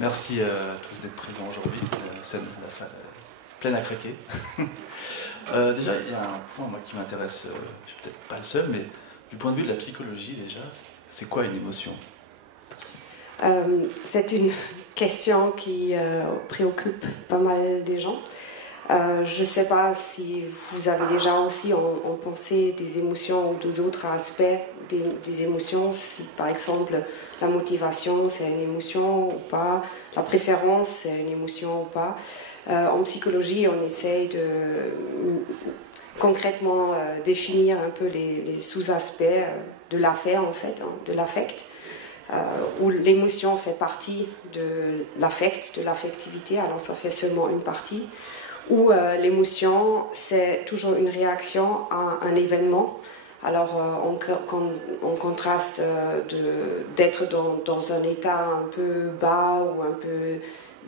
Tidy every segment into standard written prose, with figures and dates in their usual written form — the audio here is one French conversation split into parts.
Merci à tous d'être présents aujourd'hui. La salle est pleine à craquer. Déjà, il y a un point moi, qui m'intéresse, je ne suis peut-être pas le seul, mais du point de vue de la psychologie, déjà, c'est quoi une émotion? C'est une question qui préoccupe pas mal des gens. Je ne sais pas si vous avez déjà aussi en pensé des émotions ou des autres aspects des émotions, si par exemple la motivation c'est une émotion ou pas, la préférence c'est une émotion ou pas. En psychologie, on essaye de concrètement définir un peu les sous-aspects de l'affaire en fait, hein, de l'affect. Où l'émotion fait partie de l'affect, de l'affectivité, alors ça fait seulement une partie, où l'émotion c'est toujours une réaction à un événement. Alors on contraste d'être dans un état un peu bas ou un peu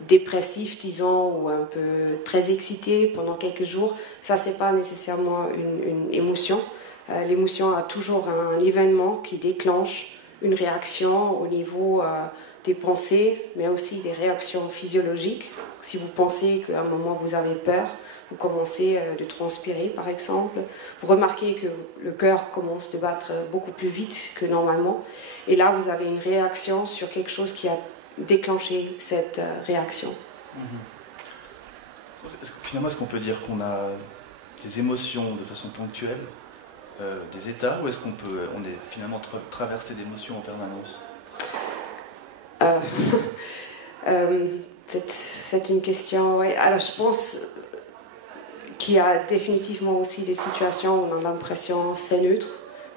dépressif, disons, ou un peu très excité pendant quelques jours. Ça, c'est pas nécessairement une émotion. L'émotion a toujours un événement qui déclenche une réaction au niveau des pensées, mais aussi des réactions physiologiques. Si vous pensez qu'à un moment vous avez peur, vous commencez de transpirer par exemple, vous remarquez que le cœur commence de battre beaucoup plus vite que normalement, et là vous avez une réaction sur quelque chose qui a déclenché cette réaction. Finalement, est-ce qu'on peut dire qu'on a des émotions de façon ponctuelle, des états, ou est-ce qu'on est finalement traversé d'émotions en permanence? C'est une question, oui. Alors je pense qu'il y a définitivement aussi des situations où on a l'impression c'est neutre,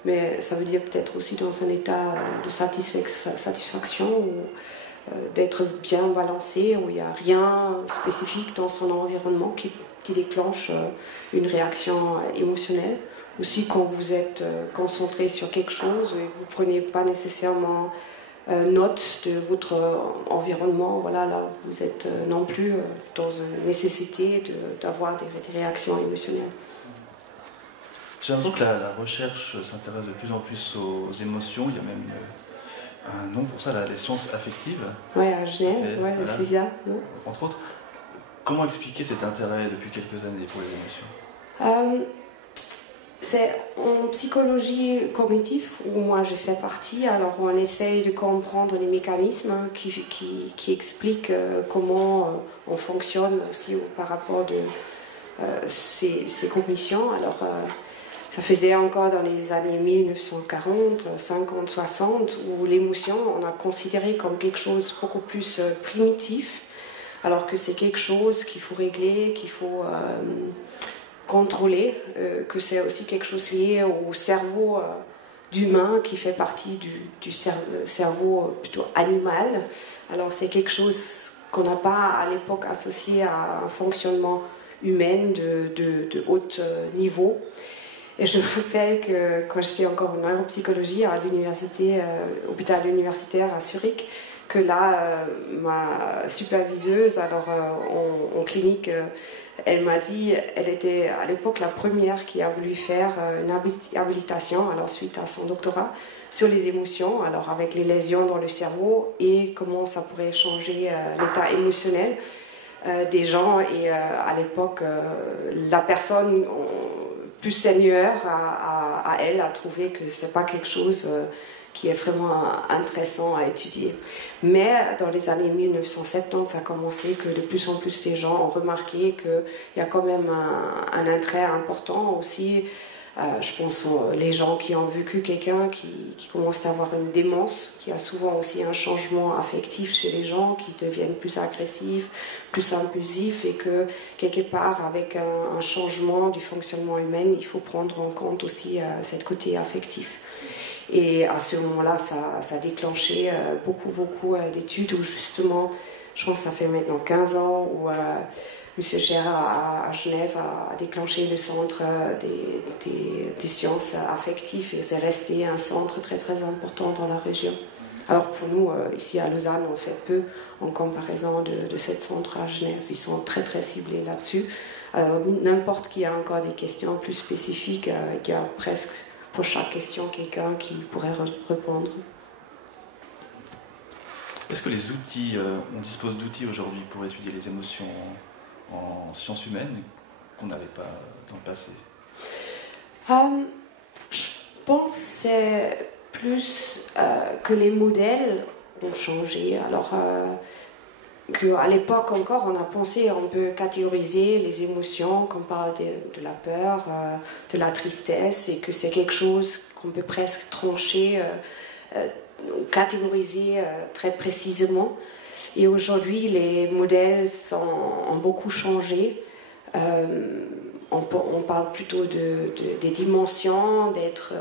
mais ça veut dire peut-être aussi dans un état de satisfaction ou d'être bien balancé, où il n'y a rien spécifique dans son environnement qui déclenche une réaction émotionnelle. Aussi quand vous êtes concentré sur quelque chose et vous ne prenez pas nécessairement note de votre environnement, voilà, là vous êtes non plus dans une nécessité d'avoir des réactions émotionnelles. J'ai l'impression que la recherche s'intéresse de plus en plus aux émotions. Il y a même un nom pour ça, les sciences affectives. Oui, à Genève, ouais, le CESIA. Entre autres. Comment expliquer cet intérêt depuis quelques années pour les émotions? C'est en psychologie cognitive où moi je fais partie. Alors on essaye de comprendre les mécanismes qui expliquent comment on fonctionne aussi par rapport de ces cognitions. Alors ça faisait encore dans les années 1940, 50, 60 où l'émotion on a considéré comme quelque chose beaucoup plus primitif, alors que c'est quelque chose qu'il faut régler, qu'il faut contrôler, que c'est aussi quelque chose lié au cerveau d'humain qui fait partie du cerveau plutôt animal. Alors c'est quelque chose qu'on n'a pas à l'époque associé à un fonctionnement humain de haut niveau. Et je me rappelle que quand j'étais encore en neuropsychologie à l'université, hôpital universitaire à Zurich, que là, ma superviseuse, alors en clinique, elle m'a dit, elle était à l'époque la première qui a voulu faire une habilitation, alors suite à son doctorat, sur les émotions, alors avec les lésions dans le cerveau et comment ça pourrait changer l'état émotionnel des gens. Et à l'époque, la personne plus senior à elle a trouvé que c'est pas quelque chose qui est vraiment intéressant à étudier. Mais dans les années 1970, ça a commencé que de plus en plus des gens ont remarqué qu'il y a quand même un intérêt important aussi. Je pense les gens qui ont vécu quelqu'un qui commence à avoir une démence, qui a souvent aussi un changement affectif chez les gens, qui deviennent plus agressifs, plus impulsifs, et que quelque part avec un changement du fonctionnement humain, il faut prendre en compte aussi cet côté affectif. Et à ce moment-là, ça a déclenché beaucoup d'études où justement, je pense que ça fait maintenant 15 ans, où M. Scher à Genève a déclenché le centre des sciences affectives, et c'est resté un centre très très important dans la région. Alors pour nous, ici à Lausanne, on fait peu en comparaison de ce centre à Genève. Ils sont très très ciblés là-dessus. N'importe qui a encore des questions plus spécifiques, il y a presque pour chaque question quelqu'un qui pourrait répondre. Est-ce que les outils, on dispose d'outils aujourd'hui pour étudier les émotions en sciences humaines qu'on n'avait pas dans le passé? Je pense que c'est plus que les modèles ont changé. Alors qu'à l'époque encore, on a pensé, on peut catégoriser les émotions, qu'on parle de la peur, de la tristesse, et que c'est quelque chose qu'on peut presque trancher, catégoriser très précisément. Et aujourd'hui, les modèles ont beaucoup changé. On parle plutôt des dimensions, d'être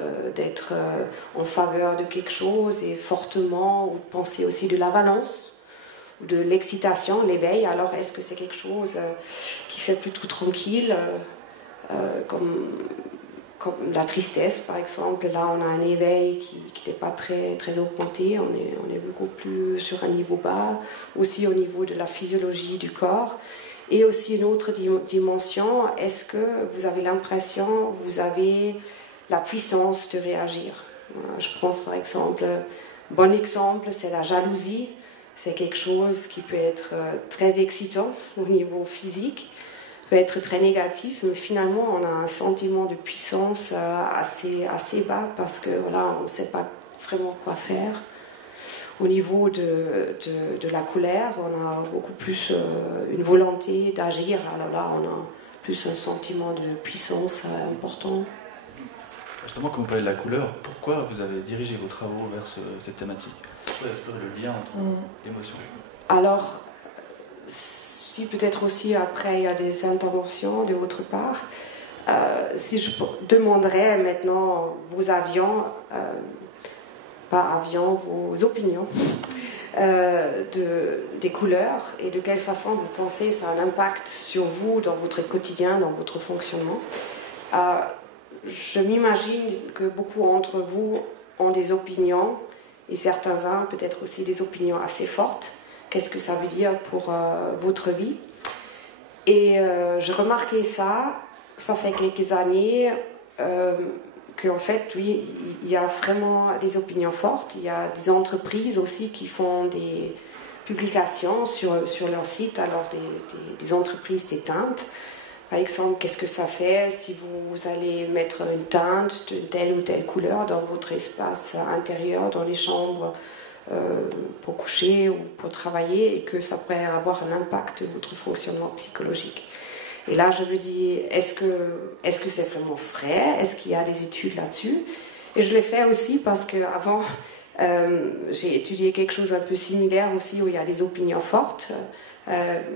en faveur de quelque chose et fortement, ou penser aussi de la valence, ou de l'excitation, l'éveil. Alors est-ce que c'est quelque chose qui fait plutôt tranquille, comme la tristesse par exemple? Là on a un éveil qui n'est pas très, très augmenté, on est beaucoup plus sur un niveau bas, aussi au niveau de la physiologie du corps. Et aussi une autre dimension, est-ce que vous avez l'impression, vous avez la puissance de réagir? Je pense par exemple, bon exemple, c'est la jalousie. C'est quelque chose qui peut être très excitant au niveau physique, peut être très négatif, mais finalement on a un sentiment de puissance assez bas parce que voilà, on ne sait pas vraiment quoi faire. Au niveau de la colère, on a beaucoup plus une volonté d'agir. Alors là, on a plus un sentiment de puissance important. Justement, quand vous parlez de la couleur, pourquoi vous avez dirigé vos travaux vers cette thématique? Pourquoi explorer le lien entre l'émotion? Alors, si peut-être aussi après il y a des interventions de votre part, si je demanderais maintenant vos avions, vos opinions des couleurs et de quelle façon vous pensez ça a un impact sur vous dans votre quotidien, dans votre fonctionnement. Je m'imagine que beaucoup d'entre vous ont des opinions et certains peut-être aussi des opinions assez fortes. Qu'est-ce que ça veut dire pour votre vie? Et j'ai remarqué ça fait quelques années, qu'en fait, oui, il y a vraiment des opinions fortes. Il y a des entreprises aussi qui font des publications sur leur site, alors des entreprises des teintes. Par exemple, qu'est-ce que ça fait si vous allez mettre une teinte de telle ou telle couleur dans votre espace intérieur, dans les chambres pour coucher ou pour travailler, et que ça pourrait avoir un impact sur votre fonctionnement psychologique. Et là, je me dis, est-ce que c'est vraiment vrai? Est-ce qu'il y a des études là-dessus? Et je l'ai fait aussi parce qu'avant, j'ai étudié quelque chose un peu similaire aussi, où il y a des opinions fortes,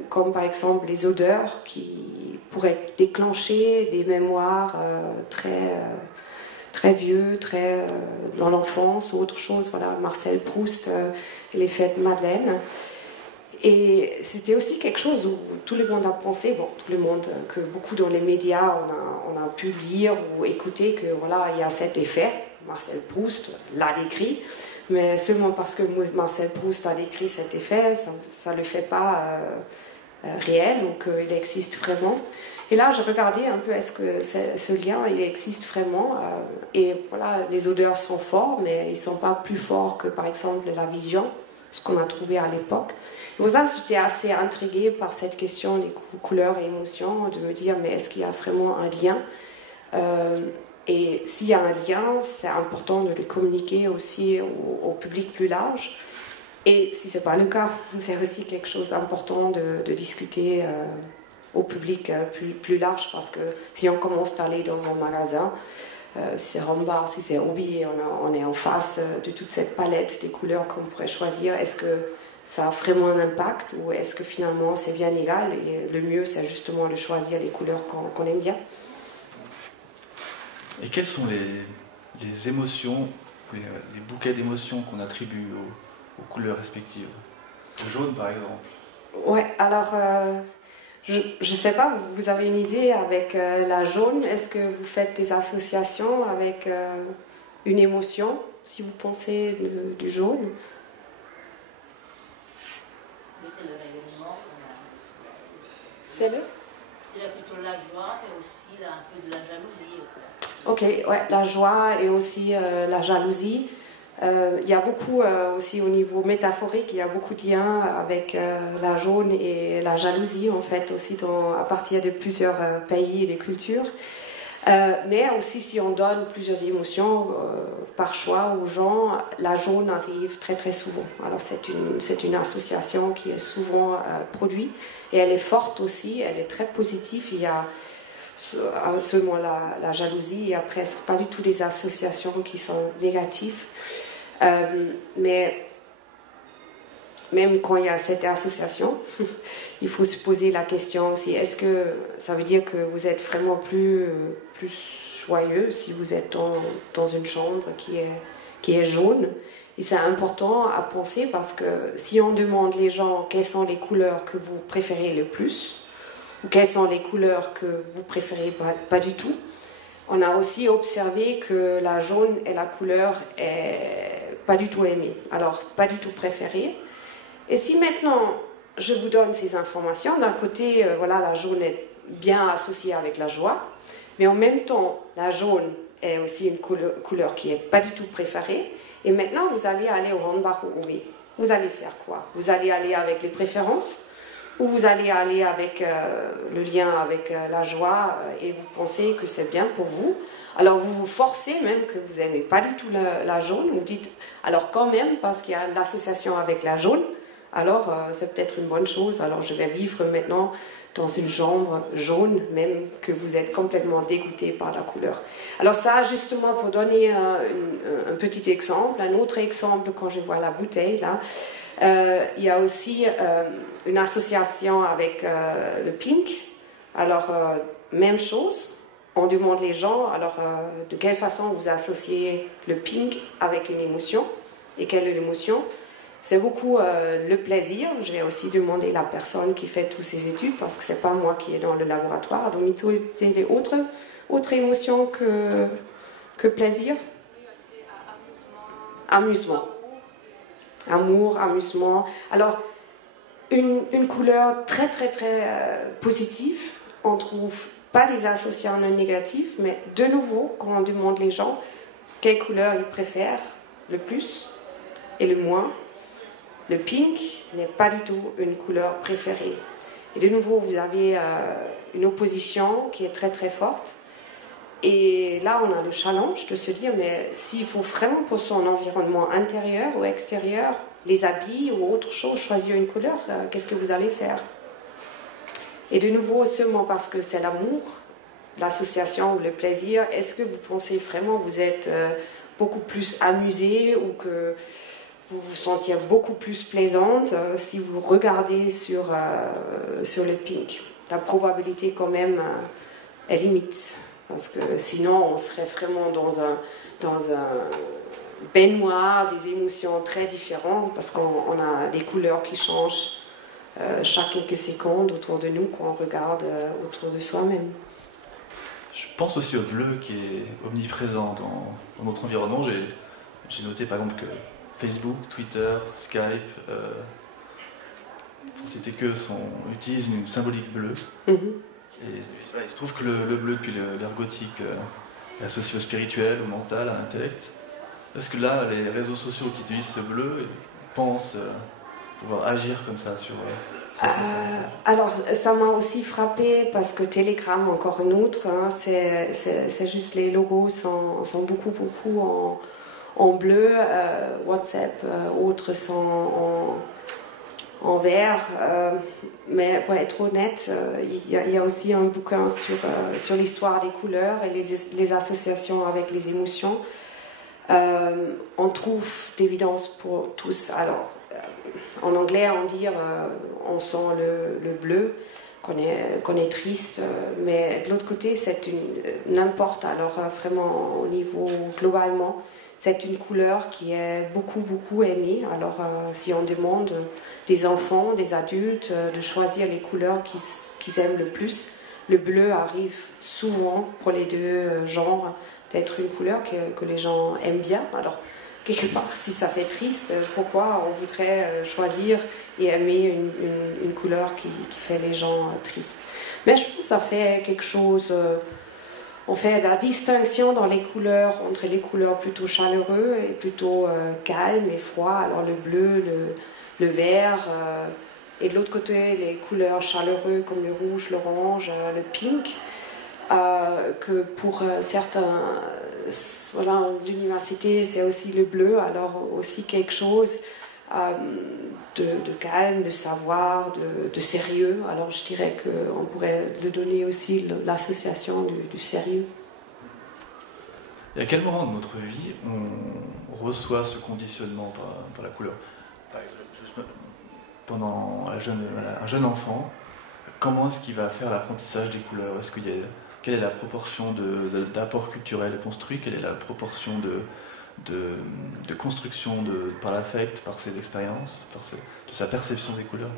comme par exemple les odeurs qui pourraient déclencher des mémoires très vieux, très dans l'enfance ou autre chose. Voilà, Marcel Proust, l'effet de Madeleine. Et c'était aussi quelque chose où tout le monde a pensé, tout le monde, que beaucoup dans les médias, on a pu lire ou écouter que voilà, il y a cet effet. Marcel Proust l'a décrit, mais seulement parce que Marcel Proust a décrit cet effet, ça ne le fait pas réel ou qu'il existe vraiment. Et là, je regardais un peu, est-ce que ce lien, il existe vraiment? Et voilà, les odeurs sont forts, mais ils ne sont pas plus forts que, par exemple, la vision, ce qu'on a trouvé à l'époque. Pour ça, j'étais assez intriguée par cette question des couleurs et émotions, de me dire, mais est-ce qu'il y a vraiment un lien? Et s'il y a un lien, c'est important de le communiquer aussi au public plus large. Et si ce n'est pas le cas, c'est aussi quelque chose d'important de discuter au public plus large, parce que si on commence à aller dans un magasin, si c'est Rombar, si c'est Obi, on est en face de toute cette palette des couleurs qu'on pourrait choisir. Est-ce que ça a vraiment un impact, ou est-ce que finalement c'est bien égal et le mieux c'est justement de choisir les couleurs qu'on aime bien? Et quelles sont les émotions, les bouquets d'émotions qu'on attribue aux couleurs respectives? Le jaune par exemple. Ouais, alors je ne sais pas, vous avez une idée avec la jaune? Est-ce que vous faites des associations avec une émotion si vous pensez du jaune? C'est le rayonnement. C'est le? Je dirais plutôt la joie, mais aussi un peu de la jalousie. Ok, ouais, la joie et aussi la jalousie. Il y a beaucoup aussi au niveau métaphorique, il y a beaucoup de liens avec la jaune et la jalousie en fait aussi à partir de plusieurs pays et des cultures. Mais aussi si on donne plusieurs émotions par choix aux gens, la jaune arrive très très souvent. Alors c'est une association qui est souvent produite et elle est forte aussi, elle est très positive. Il y a seulement la jalousie, il n'y a presque pas du tout des associations qui sont négatives. Mais même quand il y a cette association, il faut se poser la question aussi, est-ce que ça veut dire que vous êtes vraiment plus joyeux si vous êtes dans une chambre qui est jaune? Et c'est important à penser parce que si on demande les gens quelles sont les couleurs que vous préférez le plus, ou quelles sont les couleurs que vous préférez pas du tout, on a aussi observé que la jaune est la couleur est pas du tout aimée, alors pas du tout préférée. Et si maintenant je vous donne ces informations, d'un côté, voilà, la jaune est bien associée avec la joie, mais en même temps, la jaune est aussi une couleur qui n'est pas du tout préférée. Et maintenant, vous allez aller au Hornbach ou oui. Vous allez faire quoi? Vous allez aller avec les préférences ou vous allez aller avec le lien avec la joie et vous pensez que c'est bien pour vous. Alors vous vous forcez même que vous n'aimez pas du tout la jaune. Vous dites, alors quand même, parce qu'il y a l'association avec la jaune, alors c'est peut-être une bonne chose. Alors je vais vivre maintenant dans une chambre jaune, même que vous êtes complètement dégoûté par la couleur. Alors ça, justement, pour donner un petit exemple, un autre exemple, quand je vois la bouteille, là, il y a aussi une association avec le pink. Alors, même chose, on demande les gens, alors de quelle façon vous associez le pink avec une émotion, et quelle est l'émotion? C'est beaucoup le plaisir. Je vais aussi demander la personne qui fait toutes ces études, parce que ce n'est pas moi qui est dans le laboratoire. Donc, il y a autres émotions que plaisir? Amusement. Amour, amusement. Alors, une couleur très, très, très positive. On ne trouve pas des associations négatives, mais de nouveau, quand on demande les gens quelle couleur ils préfèrent le plus et le moins, le pink n'est pas du tout une couleur préférée. Et de nouveau, vous avez une opposition qui est très très forte. Et là, on a le challenge de se dire, mais s'il faut vraiment pour son environnement intérieur ou extérieur, les habits ou autre chose, choisir une couleur, qu'est-ce que vous allez faire? Et de nouveau, seulement parce que c'est l'amour, l'association ou le plaisir, est-ce que vous pensez vraiment que vous êtes beaucoup plus amusé ou que vous vous sentiez beaucoup plus plaisante si vous regardez sur le pink? La probabilité quand même est limite. Parce que sinon, on serait vraiment dans un baignoire des émotions très différentes, parce qu'on a des couleurs qui changent chaque quelques secondes autour de nous quand on regarde autour de soi-même. Je pense aussi au bleu qui est omniprésent dans notre environnement. J'ai noté par exemple que Facebook, Twitter, Skype, pour citer que, utilisent une symbolique bleue. Et il se trouve que le bleu, puis l'ère gothique, est associé au spirituel, au mental, à l'intellect. Est-ce que là, les réseaux sociaux qui utilisent ce bleu pensent pouvoir agir comme ça sur... alors, ça m'a aussi frappé parce que Telegram, encore une autre, hein, c'est juste les logos sont beaucoup en bleu. WhatsApp, autres sont en vert. Mais pour être honnête, il y a aussi un bouquin sur l'histoire des couleurs et les associations avec les émotions. On trouve d'évidence pour tous. Alors, en anglais, on dit on sent le bleu, qu'on est triste, mais de l'autre côté, c'est n'importe. Alors, vraiment, au niveau globalement, c'est une couleur qui est beaucoup aimée. Alors, si on demande des enfants, des adultes, de choisir les couleurs qu'ils aiment le plus, le bleu arrive souvent pour les deux genres d'être une couleur que les gens aiment bien. Alors, quelque part, si ça fait triste, pourquoi on voudrait choisir et aimer une couleur qui fait les gens tristes? Mais je pense que ça fait quelque chose on fait la distinction dans les couleurs entre les couleurs plutôt chaleureuses et plutôt calmes et froides. Alors le bleu, le vert, et de l'autre côté les couleurs chaleureuses comme le rouge, l'orange, le pink. Que pour certains, voilà, l'université c'est aussi le bleu, alors aussi quelque chose de calme, de savoir, de sérieux. Alors je dirais qu'on pourrait le donner aussi l'association du sérieux. Et à quel moment de notre vie on reçoit ce conditionnement par la couleur? Pendant un jeune enfant, comment est-ce qu'il va faire l'apprentissage des couleurs? Quelle est la proportion d'apport culturel construit? Quelle est la proportion de construction par l'affect, par ses expériences, de sa perception des couleurs?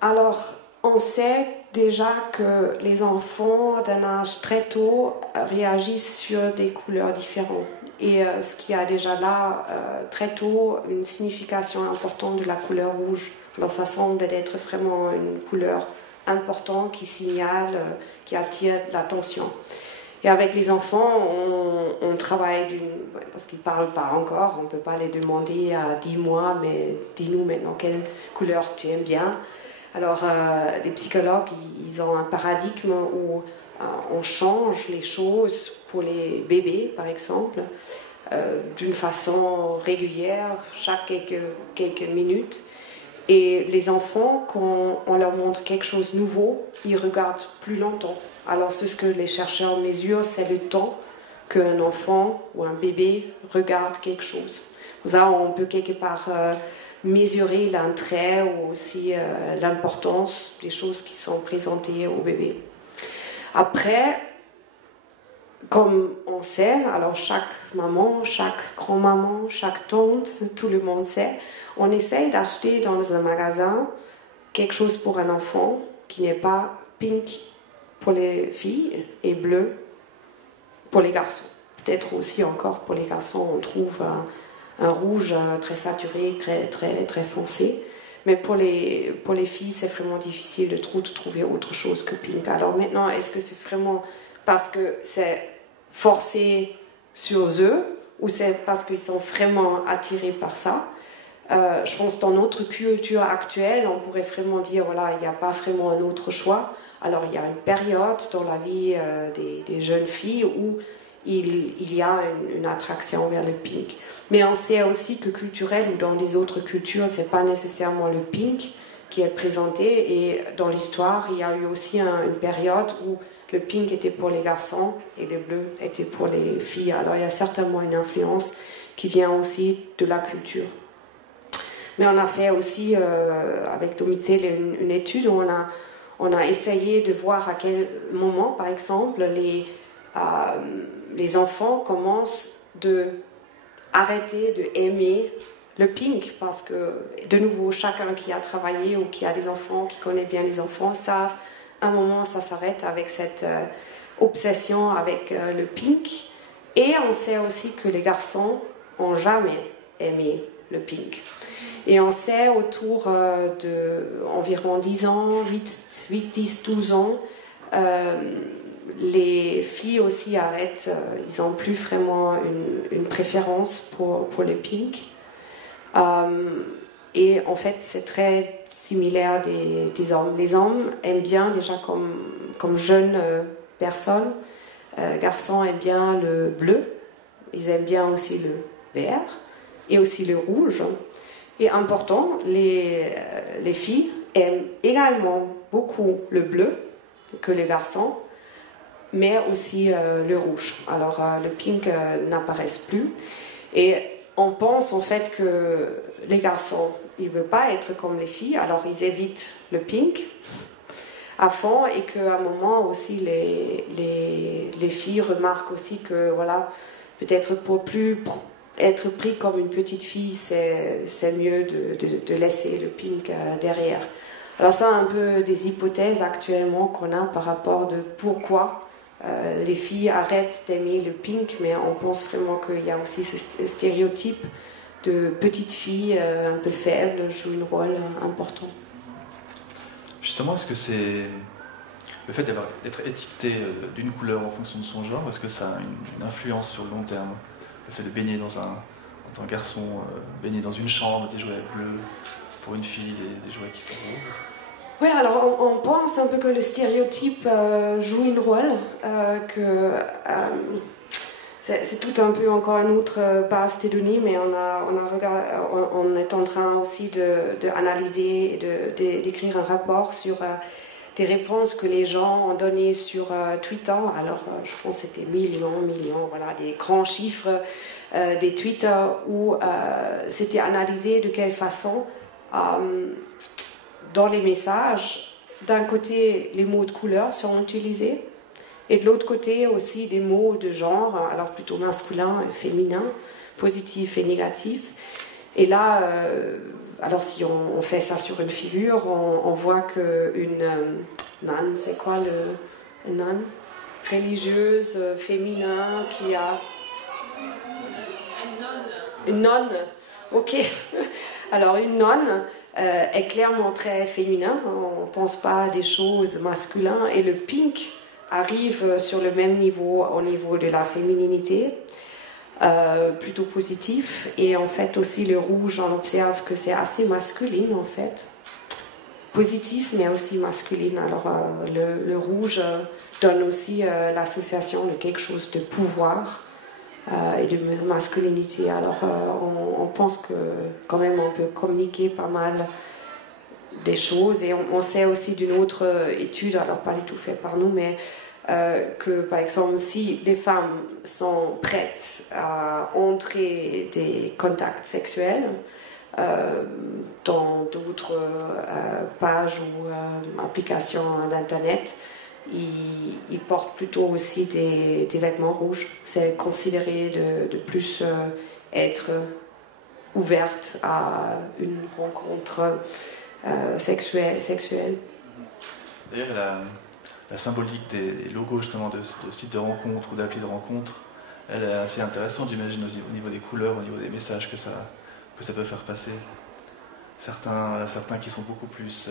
Alors, on sait déjà que les enfants d'un âge très tôt réagissent sur des couleurs différentes. Et ce qui a déjà là, très tôt, une signification importante de la couleur rouge. Alors ça semble être vraiment une couleur importante qui signale, qui attire l'attention. Et avec les enfants, on travaille parce qu'ils ne parlent pas encore, on ne peut pas les demander à 10 mois, mais dis-nous maintenant quelle couleur tu aimes bien. Alors les psychologues, ils ont un paradigme où on change les choses pour les bébés, par exemple, d'une façon régulière, chaque quelques minutes. Et les enfants, quand on leur montre quelque chose de nouveau, ils regardent plus longtemps. Alors, ce que les chercheurs mesurent, c'est le temps qu'un enfant ou un bébé regarde quelque chose. Ça, on peut quelque part mesurer l'intérêt ou aussi l'importance des choses qui sont présentées au bébé. Après, comme on sait, alors chaque maman, chaque grand-maman, chaque tante, tout le monde sait, on essaye d'acheter dans un magasin quelque chose pour un enfant qui n'est pas pink pour les filles et bleu pour les garçons. Peut-être aussi encore pour les garçons, on trouve un rouge très saturé, très foncé. Mais pour les filles, c'est vraiment difficile de trouver autre chose que pink. Alors maintenant, est-ce que c'est vraiment parce que c'est forcé sur eux ou c'est parce qu'ils sont vraiment attirés par ça? Je pense que dans notre culture actuelle, on pourrait vraiment dire voilà, il n'y a pas vraiment un autre choix. Alors il y a une période dans la vie des jeunes filles où il y a une attraction vers le pink. Mais on sait aussi que culturel ou dans les autres cultures, ce n'est pas nécessairement le pink qui est présenté. Et dans l'histoire, il y a eu aussi une période où le pink était pour les garçons et le bleu était pour les filles. Alors il y a certainement une influence qui vient aussi de la culture. Mais on a fait aussi, avec Domitil, une étude où on a essayé de voir à quel moment, par exemple, les enfants commencent d'arrêter d'aimer le pink, parce que, de nouveau, chacun qui a travaillé ou qui a des enfants, qui connaît bien les enfants, savent à un moment ça s'arrête avec cette obsession avec le pink. Et on sait aussi que les garçons n'ont jamais aimé le pink. Et on sait autour d'environ 10 ans, 8, 10, 12 ans, les filles aussi arrêtent, ils n'ont plus vraiment une préférence pour le pink. Et en fait, c'est très similaire des hommes. Les hommes aiment bien, déjà comme jeunes personnes, garçons aiment bien le bleu, ils aiment bien aussi le vert et aussi le rouge. Et important, les filles aiment également beaucoup le bleu que les garçons, mais aussi le rouge. Alors le pink n'apparaît plus. Et on pense en fait que les garçons, ils ne veulent pas être comme les filles, alors ils évitent le pink à fond, et qu'à un moment aussi les filles remarquent aussi que voilà, peut-être pour plus être pris comme une petite fille, c'est mieux de laisser le pink derrière. Alors ça, un peu des hypothèses actuellement qu'on a par rapport de pourquoi les filles arrêtent d'aimer le pink, mais on pense vraiment qu'il y a aussi ce stéréotype de petite fille un peu faible joue un rôle important. Justement, est-ce que c'est le fait d'être étiqueté d'une couleur en fonction de son genre, est-ce que ça a une influence sur le long terme? Le fait de baigner en tant que garçon, baigner dans une chambre, des jouets bleus, pour une fille, des jouets qui sont rouges. Oui, alors on pense un peu que le stéréotype joue un rôle, c'est tout un peu encore un autre base de données, mais on est en train aussi d'analyser et d'écrire un rapport sur des réponses que les gens ont données sur Twitter. Alors, je pense que c'était millions, voilà, des grands chiffres des Twitter où c'était analysé de quelle façon, dans les messages, d'un côté, les mots de couleur sont utilisés, et de l'autre côté aussi des mots de genre, alors plutôt masculin et féminin, positif et négatif. Et là, alors si on fait ça sur une figure, on voit qu'une nonne, c'est quoi une nonne religieuse, féminin, qui a... Une nonne, ok. Alors une nonne est clairement très féminin, on ne pense pas à des choses masculines, et le pink arrive sur le même niveau, au niveau de la fémininité, plutôt positif. Et en fait aussi le rouge, on observe que c'est assez masculine en fait, positif mais aussi masculine. Alors le rouge donne aussi l'association de quelque chose de pouvoir et de masculinité. Alors on pense que quand même on peut communiquer pas mal des choses, et on sait aussi d'une autre étude, alors pas du tout fait par nous, mais que par exemple si les femmes sont prêtes à entrer des contacts sexuels dans d'autres pages ou applications d'internet, ils portent plutôt aussi des vêtements rouges. C'est considéré de plus être ouverte à une rencontre sexuelle. D'ailleurs, la symbolique des logos justement de sites de rencontres ou d'applis de rencontres, elle est assez intéressante, j'imagine, au niveau des couleurs, au niveau des messages que ça peut faire passer. Certains qui sont beaucoup plus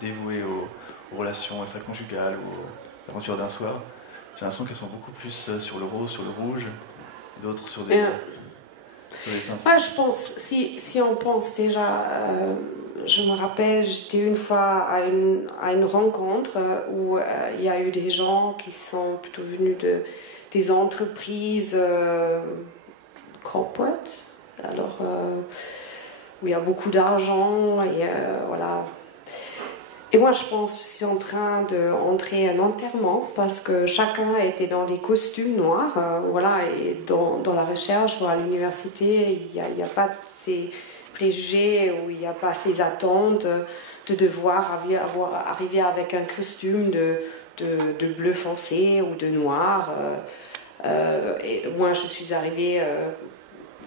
dévoués aux relations extra-conjugales ou aux aventures d'un soir, j'ai l'impression qu'elles sont beaucoup plus sur le rose, sur le rouge, d'autres sur des teintes. Ouais, je pense, si on pense déjà, je me rappelle, j'étais une fois à une rencontre où il y a eu des gens qui sont plutôt venus des entreprises corporate, alors où il y a beaucoup d'argent, et voilà. Et moi, je pense que je suis en train d'entrer un enterrement parce que chacun était dans des costumes noirs. Voilà, et dans la recherche ou à l'université, il n'y a pas ces préjugés ou il n'y a pas ces attentes de devoir arriver avec un costume de bleu foncé ou de noir. Et moi, je suis arrivée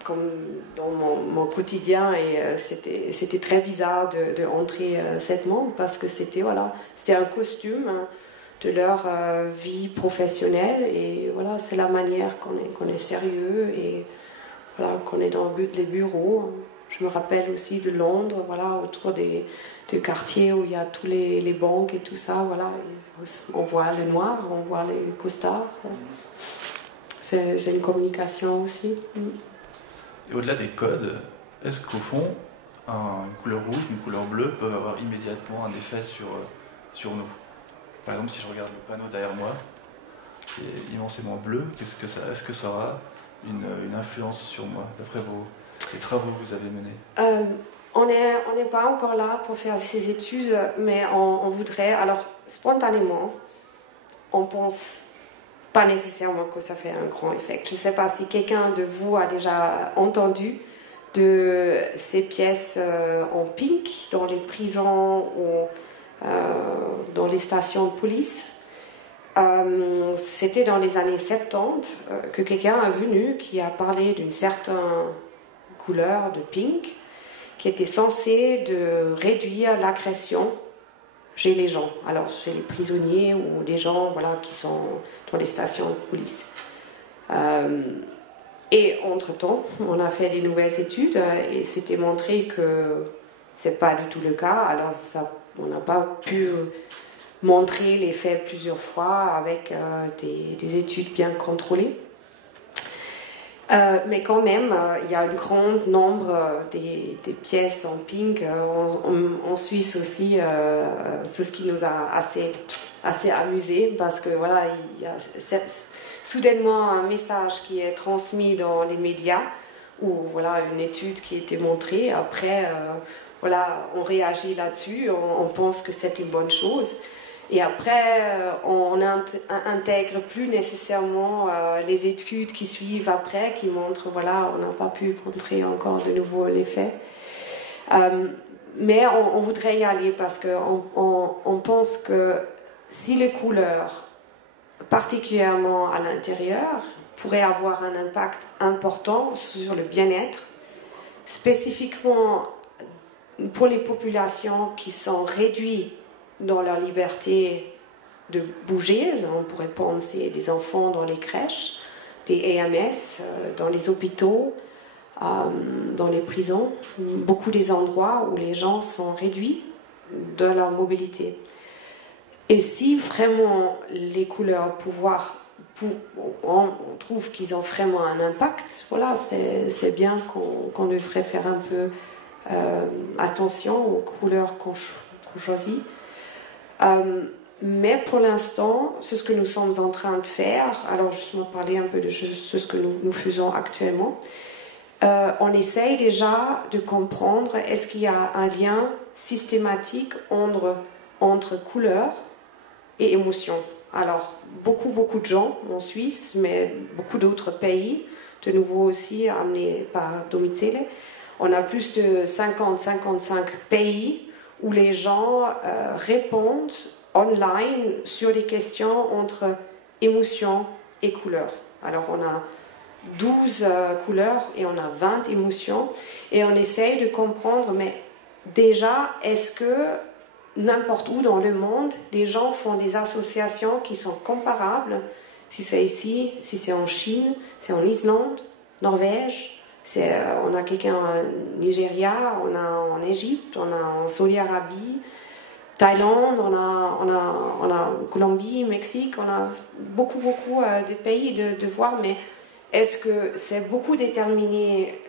comme dans mon quotidien, et c'était très bizarre de entrer cette monde parce que c'était un costume de leur vie professionnelle, et voilà, c'est la manière qu'on est sérieux, et voilà, qu'on est dans les bureaux. Je me rappelle aussi de Londres, voilà, autour des quartiers où il y a tous les banques et tout ça, voilà, on voit le noir, on voit les costards. C'est une communication aussi. Et au-delà des codes, est-ce qu'au fond, une couleur rouge, une couleur bleue peuvent avoir immédiatement un effet sur nous? Par exemple, si je regarde le panneau derrière moi, qui est immensément bleu, est-ce que ça aura une influence sur moi, d'après les travaux que vous avez menés? On n'est pas encore là pour faire ces études, mais on voudrait, alors spontanément, on pense pas nécessairement que ça fait un grand effet. Je ne sais pas si quelqu'un de vous a déjà entendu de ces pièces en pink dans les prisons ou dans les stations de police. C'était dans les années 70 que quelqu'un est venu qui a parlé d'une certaine couleur de pink qui était censée de réduire l'agression chez les gens, alors chez les prisonniers ou les gens, voilà, qui sont dans les stations de police. Et entre-temps, on a fait des nouvelles études et c'était montré que c'est pas du tout le cas. Alors on n'a pas pu montré l'effet plusieurs fois avec des études bien contrôlées. Mais quand même, il y a un grand nombre des pièces en pink en Suisse aussi. C'est ce qui nous a assez amusé parce que voilà, il y a soudainement un message qui est transmis dans les médias ou voilà une étude qui a été montrée. Après, voilà, on réagit là-dessus, on pense que c'est une bonne chose. Et après, on n'intègre plus nécessairement les études qui suivent après, qui montrent, voilà, on n'a pas pu montrer encore de nouveau l'effet. Mais on voudrait y aller parce qu'on pense que si les couleurs, particulièrement à l'intérieur, pourraient avoir un impact important sur le bien-être, spécifiquement pour les populations qui sont réduites dans leur liberté de bouger. On pourrait penser des enfants dans les crèches, des AMS, dans les hôpitaux, dans les prisons, beaucoup des endroits où les gens sont réduits de leur mobilité. Et si vraiment les couleurs on trouve qu'ils ont vraiment un impact, voilà, c'est bien qu'on devrait faire un peu attention aux couleurs qu'on choisit. Mais pour l'instant, c'est ce que nous sommes en train de faire. Alors, justement, parler un peu de ce que nous faisons actuellement. On essaye déjà de comprendre est-ce qu'il y a un lien systématique entre couleur et émotion. Alors, beaucoup de gens en Suisse, mais beaucoup d'autres pays, de nouveau aussi amenés par Domizile, on a plus de 50-55 pays où les gens répondent online sur des questions entre émotions et couleurs. Alors on a 12 couleurs et on a 20 émotions et on essaye de comprendre, mais déjà, est-ce que n'importe où dans le monde, les gens font des associations qui sont comparables, si c'est ici, si c'est en Chine, c'est en Islande, Norvège, on a quelqu'un en Nigeria, on a en Égypte, on a en Saudi-Arabie, Thaïlande, on a Colombie, Mexique, on a beaucoup de pays de voir, mais est-ce que c'est beaucoup déterminé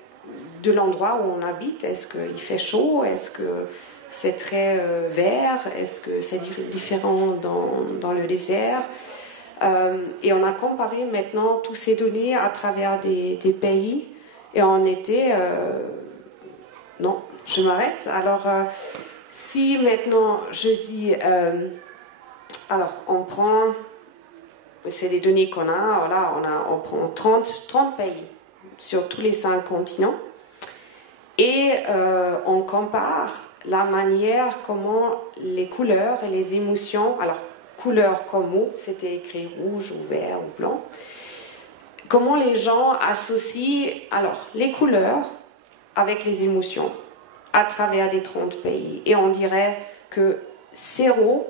de l'endroit où on habite? Est-ce qu'il fait chaud? Est-ce que c'est très vert? Est-ce que c'est différent dans le désert? Et on a comparé maintenant toutes ces données à travers des pays. Et on était... non, je m'arrête. Alors, si maintenant je dis... alors, on prend... C'est les données qu'on a. Voilà, on prend 30 pays sur tous les 5 continents. Et on compare la manière comment les couleurs et les émotions... Alors, couleur comme mot, c'était écrit rouge ou vert ou blanc. Comment les gens associent alors les couleurs avec les émotions à travers des 30 pays. Et on dirait que 0%,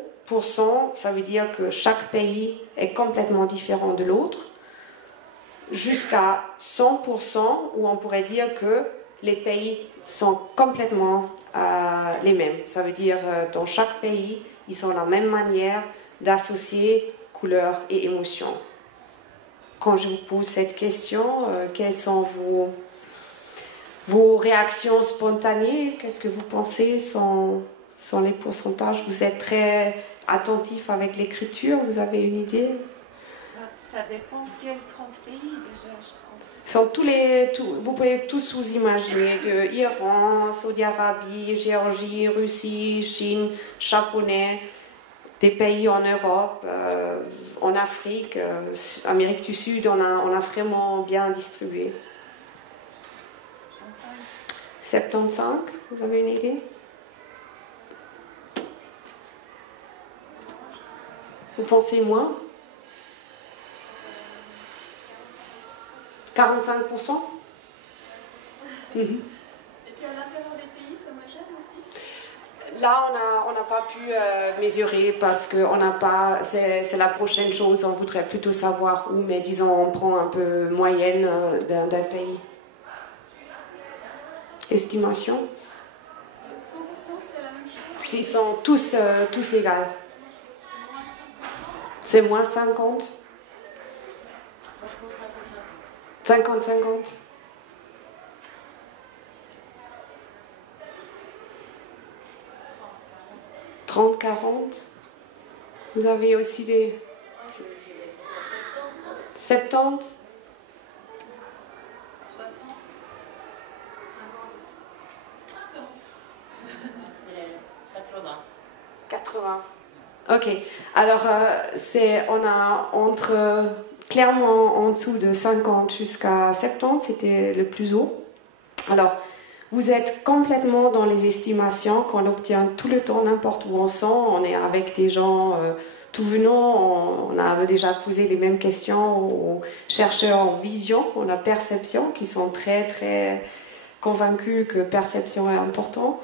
ça veut dire que chaque pays est complètement différent de l'autre, jusqu'à 100% où on pourrait dire que les pays sont complètement les mêmes. Ça veut dire dans chaque pays, ils ont la même manière d'associer couleurs et émotions. Quand je vous pose cette question, quelles sont vos réactions spontanées? Qu'est-ce que vous pensez sont les pourcentages? Vous êtes très attentif avec l'écriture, vous avez une idée? Ça dépend quel 30 pays déjà, je pense. Sont vous pouvez tous vous imaginer, de Iran, Saudi-Arabie, Géorgie, Russie, Chine, Japonais, des pays en Europe, en Afrique, Amérique du Sud, on a vraiment bien distribué. 75, vous avez une idée? Vous pensez moins? 45%? Et puis à l'intérieur des pays, ça me gêne aussi? Là, on n'a pas pu mesurer parce que c'est la prochaine chose. On voudrait plutôt savoir où, mais disons, on prend un peu moyenne d'un pays. Estimation? 100%, c'est la même chose? Ils sont tous égaux. Moi, je pense que C'est moins 50? Moi, je pense 50-50. 50-50? 30-40? Vous avez aussi des... 70? 80. Ok. Alors, on a clairement en dessous de 50 jusqu'à 70, c'était le plus haut. Alors, vous êtes complètement dans les estimations qu'on obtient tout le temps, n'importe où on sent. On est avec des gens tout venant, on a déjà posé les mêmes questions aux chercheurs en vision, on a perception, qui sont très, très convaincus que perception est important.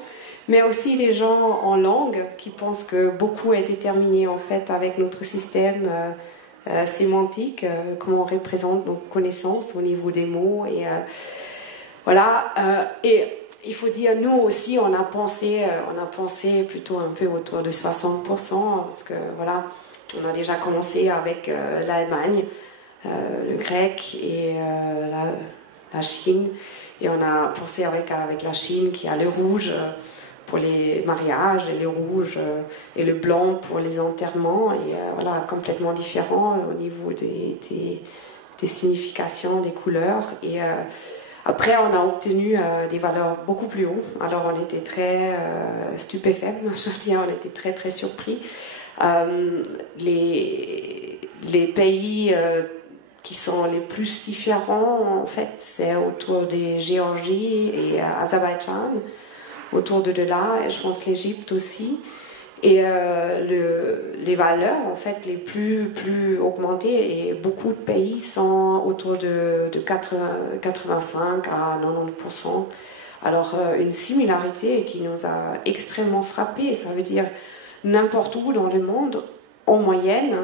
Mais aussi les gens en langue qui pensent que beaucoup est déterminé en fait avec notre système sémantique, comment on représente nos connaissances au niveau des mots. Et voilà. Et il faut dire, nous aussi, on a pensé plutôt un peu autour de 60%, parce que voilà, on a déjà commencé avec l'Allemagne, le grec et la Chine. Et on a pensé avec la Chine qui a le rouge pour les mariages, et le rouge et le blanc pour les enterrements, et voilà, complètement différent au niveau des significations, des couleurs. Et après, on a obtenu des valeurs beaucoup plus hautes. Alors, on était très stupéfaits, je veux dire, on était très, très surpris. Les pays qui sont les plus différents, en fait, c'est autour des Géorgie et Azerbaïdjan, autour de là, et je pense l'Égypte aussi. Et les valeurs, en fait, les plus augmentées, et beaucoup de pays sont autour de 85 à 90%. Alors, une similarité qui nous a extrêmement frappés, ça veut dire n'importe où dans le monde, en moyenne,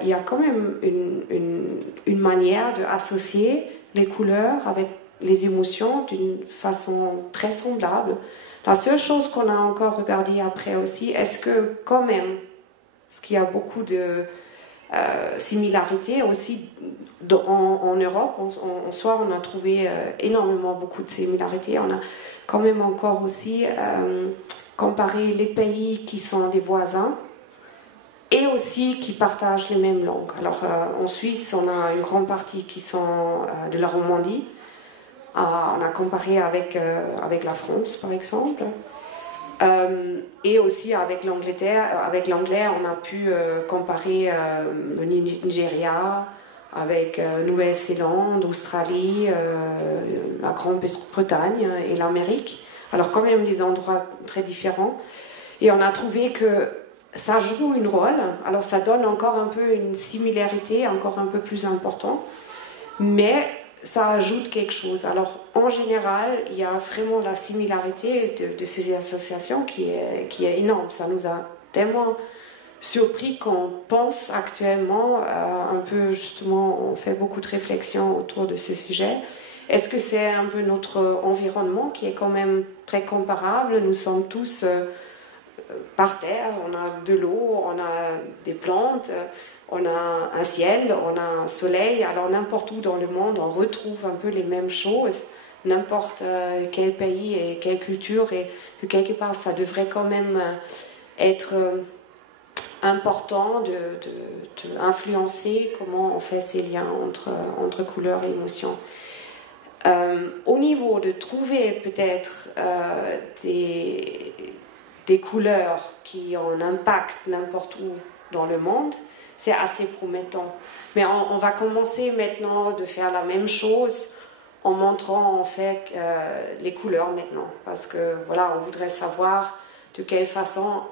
il y a quand même une manière d'associer les couleurs avec les émotions d'une façon très semblable. La seule chose qu'on a encore regardé après aussi, est-ce que quand même, parce qu'il y a beaucoup de similarités aussi en Europe, en soi on a trouvé énormément beaucoup de similarités, on a quand même encore aussi comparé les pays qui sont des voisins et aussi qui partagent les mêmes langues. Alors en Suisse, on a une grande partie qui sont de la Romandie. On a comparé avec la France, par exemple. Et aussi avec l'Angleterre. Avec l'anglais, on a pu comparer le Nigeria avec Nouvelle-Zélande, Australie, la Grande-Bretagne et l'Amérique. Alors quand même des endroits très différents. Et on a trouvé que ça joue un rôle. Alors ça donne encore un peu une similarité, encore un peu plus importante. Mais ça ajoute quelque chose. Alors, en général, il y a vraiment la similarité de ces associations qui est énorme. Ça nous a tellement surpris qu'on pense actuellement un peu, justement, on fait beaucoup de réflexions autour de ce sujet. Est-ce que c'est un peu notre environnement qui est quand même très comparable? Nous sommes tous par terre, on a de l'eau, on a des plantes, on a un ciel, on a un soleil. Alors n'importe où dans le monde, on retrouve un peu les mêmes choses, n'importe quel pays et quelle culture, et que quelque part ça devrait quand même être important de influencer comment on fait ces liens entre couleurs et émotions. Au niveau de trouver peut-être des couleurs qui ont un impact n'importe où dans le monde, c'est assez promettant. Mais on va commencer maintenant de faire la même chose en montrant en fait les couleurs maintenant. Parce que voilà, on voudrait savoir de quelle façon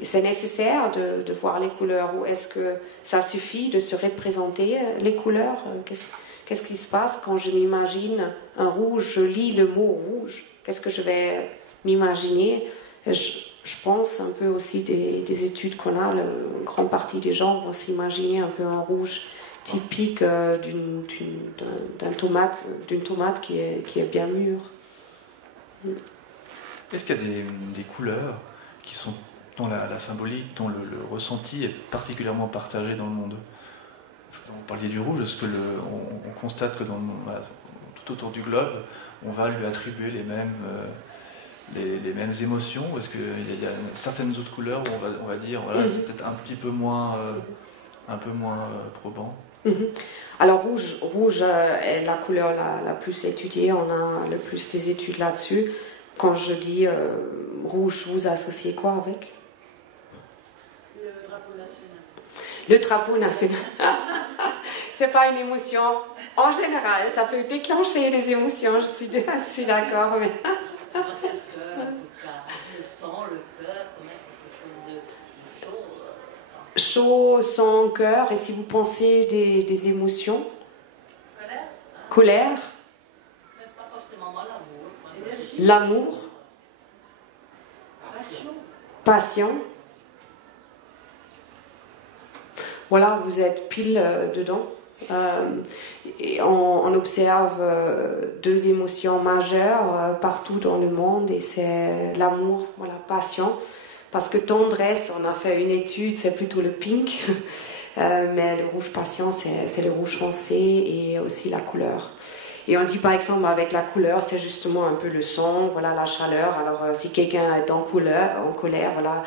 c'est nécessaire de voir les couleurs, ou est-ce que ça suffit de se représenter les couleurs. Qu'est-ce qui se passe quand je m'imagine un rouge, je lis le mot rouge, qu'est-ce que je vais m'imaginer? Je pense un peu aussi des études qu'on a, une grande partie des gens vont s'imaginer un peu un rouge typique d'une tomate qui est bien mûre. Est-ce qu'il y a des couleurs qui sont dont la symbolique, dont le ressenti est particulièrement partagé dans le monde. Vous parliez du rouge, est-ce que on constate que voilà, tout autour du globe, on va lui attribuer les mêmes émotions, ou est-ce qu'il y a certaines autres couleurs où on va dire voilà, c'est peut-être un petit peu moins, probant? Alors rouge est la couleur la plus étudiée, on a le plus des études là-dessus. Quand je dis rouge, vous associez quoi avec? Le drapeau national. Le drapeau national. C'est pas une émotion. En général, ça peut déclencher des émotions, je suis d'accord. Mais... C'est le cœur, en tout cas. Le sang, le cœur, quand même quelque chose de chaud. Chaud, sang, cœur, et si vous pensez des émotions? Colère. Mais pas forcément l'amour. L'amour. Passion. Voilà, vous êtes pile dedans. Et on observe deux émotions majeures partout dans le monde, et c'est l'amour, voilà, passion. Parce que tendresse, on a fait une étude, c'est plutôt le pink, mais le rouge passion, c'est le rouge foncé et aussi la couleur. Et on dit par exemple avec la couleur, c'est justement un peu le son, voilà, la chaleur. Alors si quelqu'un est en colère, voilà,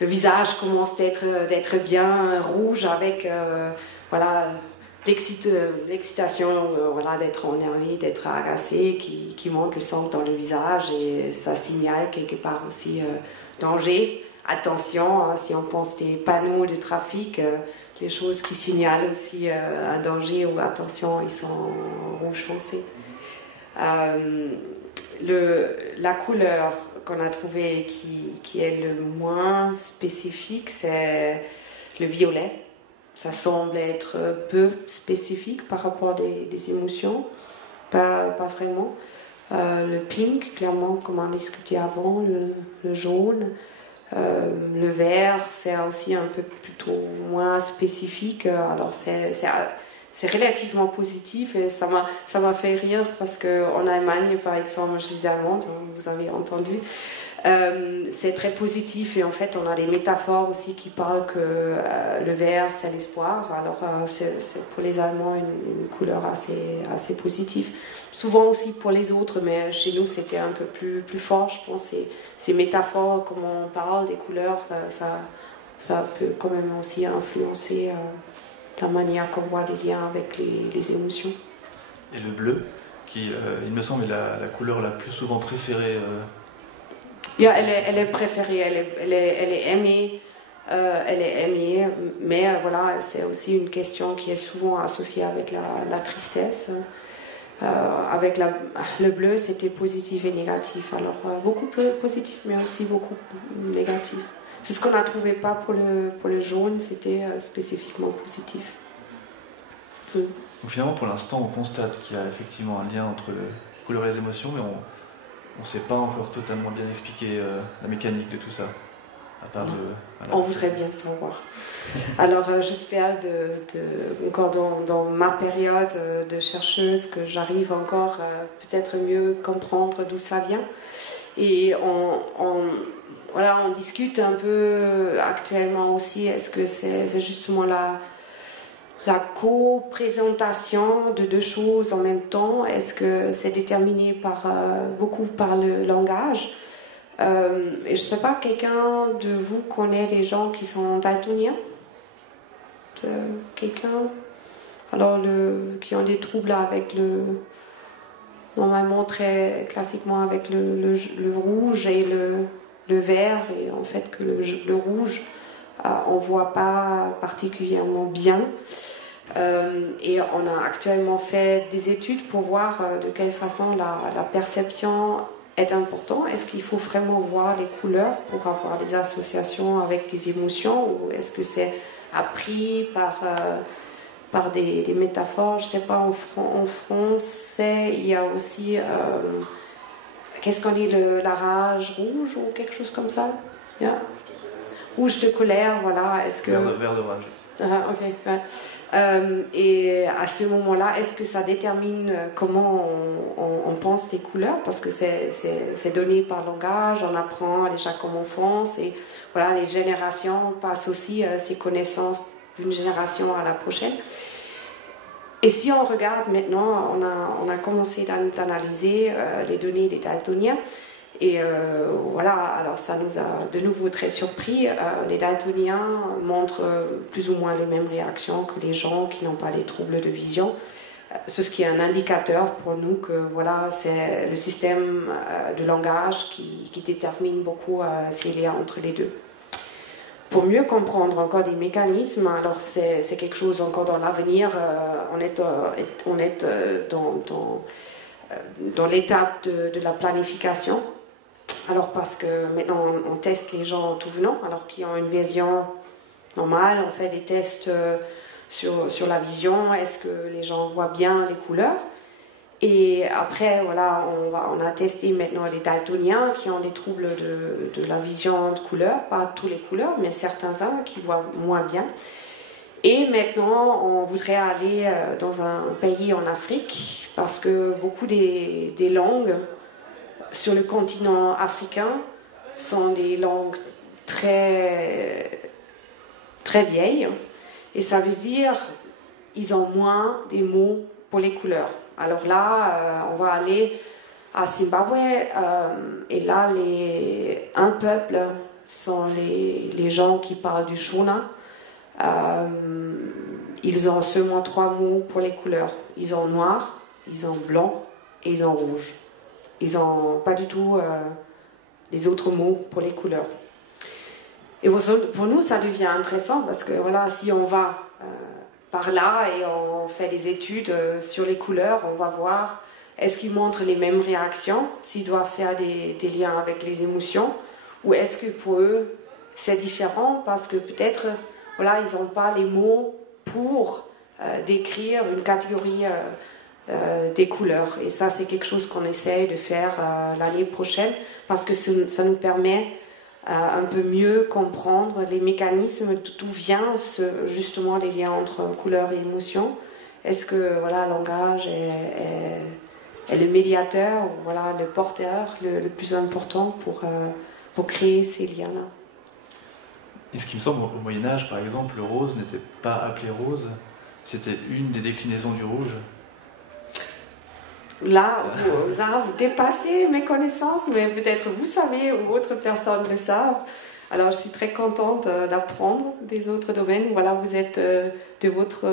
le visage commence d'être bien rouge avec voilà, l'excitation, voilà, d'être énervé, d'être agacé, qui monte le sang dans le visage, et ça signale quelque part aussi danger. Attention, hein, si on pense des panneaux de trafic, les choses qui signalent aussi un danger ou attention, ils sont rouge foncé. La couleur qu'on a trouvée qui est le moins spécifique, c'est le violet. Ça semble être peu spécifique par rapport à des émotions, pas vraiment. Le pink, clairement, comme on discutait avant, le jaune. Le vert, c'est aussi un peu plutôt moins spécifique. Alors c'est relativement positif, et ça m'a fait rire parce qu'en Allemagne, par exemple, je suis allemande, vous avez entendu, c'est très positif, et en fait on a des métaphores aussi qui parlent que le vert c'est l'espoir. Alors c'est pour les Allemands une couleur assez positive, souvent aussi pour les autres, mais chez nous c'était un peu plus fort, je pense. Ces métaphores, comme on parle des couleurs, ça peut quand même aussi influencer la manière qu'on voit les liens avec les émotions. Et le bleu, qui il me semble est la couleur la plus souvent préférée. Elle est préférée, elle est aimée, mais voilà, c'est aussi une question qui est souvent associée avec la tristesse. Avec le bleu, c'était positif et négatif. Alors beaucoup plus positif, mais aussi beaucoup négatif. C'est ce qu'on n'a trouvé pas pour le jaune, c'était spécifiquement positif. Donc finalement, pour l'instant, on constate qu'il y a effectivement un lien entre les couleurs et les émotions, mais on ne sait pas encore totalement bien expliquer la mécanique de tout ça. À part on voudrait bien savoir. Alors j'espère encore dans ma période de chercheuse que j'arrive encore peut-être mieux comprendre d'où ça vient. Et on discute un peu actuellement aussi, est-ce que c'est justement la co-présentation de deux choses en même temps? Est-ce que c'est déterminé beaucoup par le langage? Et je ne sais pas, quelqu'un de vous connaît des gens qui sont daltoniens? Quelqu'un? Alors, qui ont des troubles avec normalement très classiquement avec le rouge et le vert, et en fait que le rouge, on ne voit pas particulièrement bien. Et on a actuellement fait des études pour voir de quelle façon la perception est importante. Est-ce qu'il faut vraiment voir les couleurs pour avoir des associations avec des émotions, ou est-ce que c'est appris par des métaphores? Je ne sais pas, en français, il y a aussi, qu'est-ce qu'on dit, la rage rouge ou quelque chose comme ça? Yeah. rouge de colère, voilà, est-ce que... Vert de rage aussi. Ok, ouais. Et à ce moment-là, est-ce que ça détermine comment on pense les couleurs? Parce que c'est donné par langage, on apprend déjà comme enfance, et voilà, les générations passent aussi ces connaissances d'une génération à la prochaine. Et si on regarde maintenant, on a commencé d'analyser les données des daltoniens. Et voilà, alors ça nous a de nouveau très surpris. Les daltoniens montrent plus ou moins les mêmes réactions que les gens qui n'ont pas les troubles de vision. Ce qui est un indicateur pour nous que voilà, c'est le système de langage qui détermine beaucoup ces liens entre les deux. Pour mieux comprendre encore des mécanismes, alors c'est quelque chose encore dans l'avenir, on est dans l'étape de la planification. Alors parce que maintenant on teste les gens tout venant, alors qui ont une vision normale, on fait des tests sur la vision, est-ce que les gens voient bien les couleurs? Et après, voilà, on a testé maintenant les daltoniens qui ont des troubles de la vision de couleur, pas toutes les couleurs, mais certains qui voient moins bien. Et maintenant, on voudrait aller dans un pays en Afrique, parce que beaucoup des langues sur le continent africain sont des langues très, très vieilles. Et ça veut dire qu'ils ont moins des mots pour les couleurs. Alors là, on va aller à Zimbabwe, et là, un peuple sont les gens qui parlent du Shona. Ils ont seulement 3 mots pour les couleurs. Ils ont noir, ils ont blanc et ils ont rouge. Ils n'ont pas du tout les autres mots pour les couleurs. Et pour nous, ça devient intéressant parce que voilà, si on va par là et on fait des études sur les couleurs, on va voir est-ce qu'ils montrent les mêmes réactions, s'ils doivent faire des liens avec les émotions, ou est-ce que pour eux c'est différent parce que peut-être voilà, ils n'ont pas les mots pour décrire une catégorie des couleurs. Et ça, c'est quelque chose qu'on essaye de faire l'année prochaine parce que ça nous permet un peu mieux comprendre les mécanismes, d'où vient justement les liens entre couleurs et émotions. Est-ce que voilà, le langage est le médiateur, ou voilà, le porteur le plus important pour créer ces liens-là? Et ce qui me semble, au Moyen-Âge, par exemple, le rose n'était pas appelé rose, c'était une des déclinaisons du rouge. Là, vous dépassez mes connaissances, mais peut-être vous savez ou d'autres personnes le savent. Alors, je suis très contente d'apprendre des autres domaines. Voilà, vous êtes de votre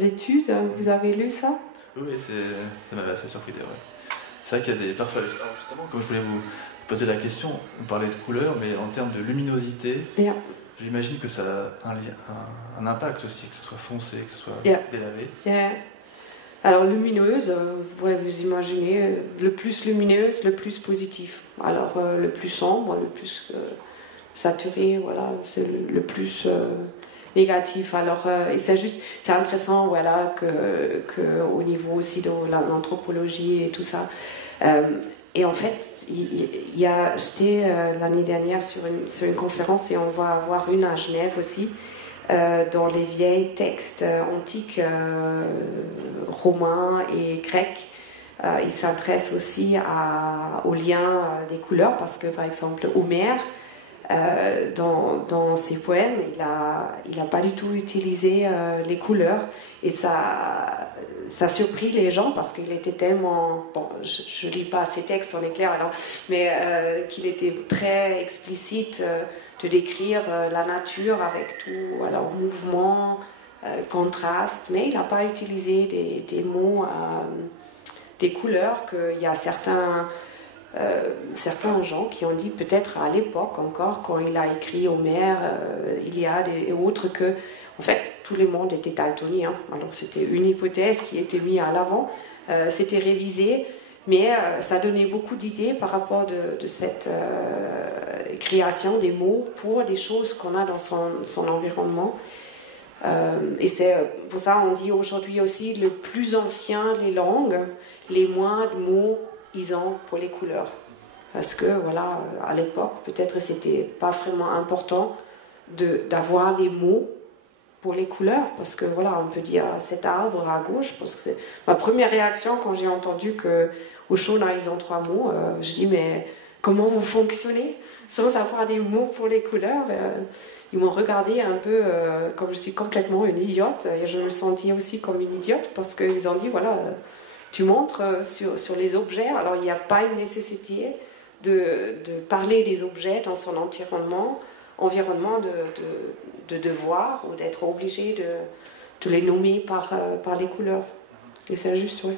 études, vous avez lu ça? Oui, ça m'avait assez surpris. Ouais. C'est vrai qu'il y a des parfois. Alors justement, comme je voulais vous poser la question, on parlait de couleur, mais en termes de luminosité, j'imagine que ça a un impact aussi, que ce soit foncé, que ce soit délavé. Alors lumineuse, vous pourrez vous imaginer, le plus lumineuse, le plus positif. Alors le plus sombre, le plus saturé, voilà, c'est le plus négatif. Alors et c'est intéressant, voilà, que au niveau aussi de l'anthropologie et tout ça. Et en fait, j'étais l'année dernière sur une conférence et on va avoir une à Genève aussi. Dans les vieils textes antiques romains et grecs, il s'intéresse aussi au lien des couleurs parce que par exemple Homère, dans ses poèmes, il a pas du tout utilisé les couleurs et ça surprit les gens parce qu'il était tellement, bon, je lis pas ses textes, on est clair alors, mais qu'il était très explicite de décrire la nature avec tout, alors mouvement, contraste, mais il n'a pas utilisé des mots, des couleurs, qu'il y a certains gens qui ont dit peut-être à l'époque encore, quand il a écrit Homère, Iliade et autres, que en fait tout le monde était daltonien. Alors c'était une hypothèse qui était mise à l'avant, c'était révisé, mais ça donnait beaucoup d'idées par rapport de cette création des mots pour des choses qu'on a dans son environnement. Et c'est pour ça on dit aujourd'hui aussi le plus ancien les langues, les moins de mots ils ont pour les couleurs. Parce que, voilà, à l'époque, peut-être c'était pas vraiment important d'avoir les mots pour les couleurs, parce que voilà, on peut dire cet arbre à gauche, parce que c'est ma première réaction quand j'ai entendu que Oshona ils ont 3 mots, je dis mais comment vous fonctionnez sans avoir des mots pour les couleurs? Ils m'ont regardé un peu comme je suis complètement une idiote, et je me sentis aussi comme une idiote parce qu'ils ont dit voilà, tu montres sur les objets, alors il n'y a pas une nécessité de parler des objets dans son environnement de devoir ou d'être obligé de les nommer par les couleurs. Et c'est juste, oui.